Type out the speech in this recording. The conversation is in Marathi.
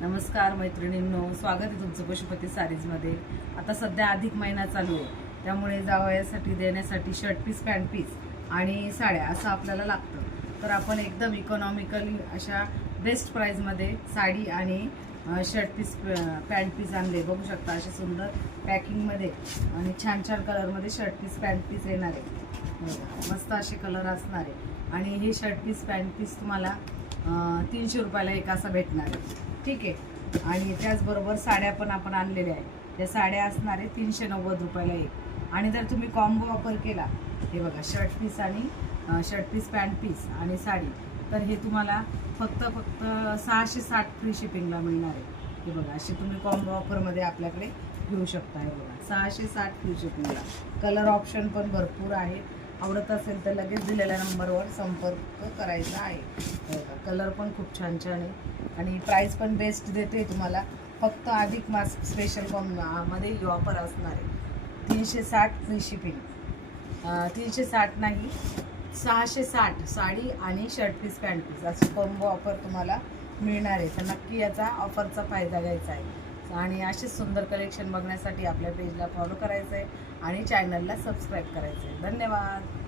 नमस्कार मैत्रिणींनो, स्वागत आहे तुमचं पशुपती सारीजमध्ये। आता सध्या अधिक महिना चालू आहे, त्यामुळे जावयासाठी देण्यासाठी शर्ट पीस, पॅन्ट पीस आणि साड्या असं आपल्याला लागतं। तर आपण एकदम इकॉनॉमिकली अशा बेस्ट प्राईजमध्ये साडी आणि शर्ट पीस, पॅन्ट पीस आणले। बघू शकता असे सुंदर पॅकिंगमध्ये आणि छान छान कलरमध्ये शर्ट पीस, पॅन्ट पीस येणार आहे। मस्त असे कलर असणार आहे आणि हे शर्ट पीस, पॅन्ट पीस तुम्हाला 300 रुपयाला एक असा भेटणार आहे, ठीक आहे। आणि त्याचबरोबर साड्या पण आपण आणलेल्या आहेत। त्या साड्या असणार आहे 390 रुपयाला एक। आणि जर तुम्ही कॉम्बो वापर केला, हे बघा शर्ट पीस आणि शर्ट पीस, पॅन्ट पीस आणि साडी, तर हे तुम्हाला फक्त 660 फ्री शिपिंगला मिळणार आहे। हे बघा असे तुम्ही कॉम्बो ऑफरमध्ये आपल्याकडे घेऊ शकता। हे बघा 660 फ्री शिपिंगला। कलर ऑप्शन पण भरपूर आहेत। आवडत असेल तर लगेच दिलेल्या नंबरवर संपर्क करायचा आहे। कलर पण खूप छान छान आहे आणि प्राईस पण बेस्ट देते तुम्हाला। फक्त अधिक मास स्पेशल मध्ये ही ऑफर असणार आहे। 360 फ्री शिपिंग, 360 नाही 660 साडी आणि शर्ट पीस, पॅन्ट पीस अशी कॉम्बो ऑफर तुम्हाला मिळणार आहे। तर नक्की याचा ऑफरचा फायदा घ्यायचा आहे आणि असेच सुंदर कलेक्शन बघण्यासाठी आपल्या पेजला फॉलो करायचं आहे आणि चॅनलला सबस्क्राईब करायचं आहे। धन्यवाद।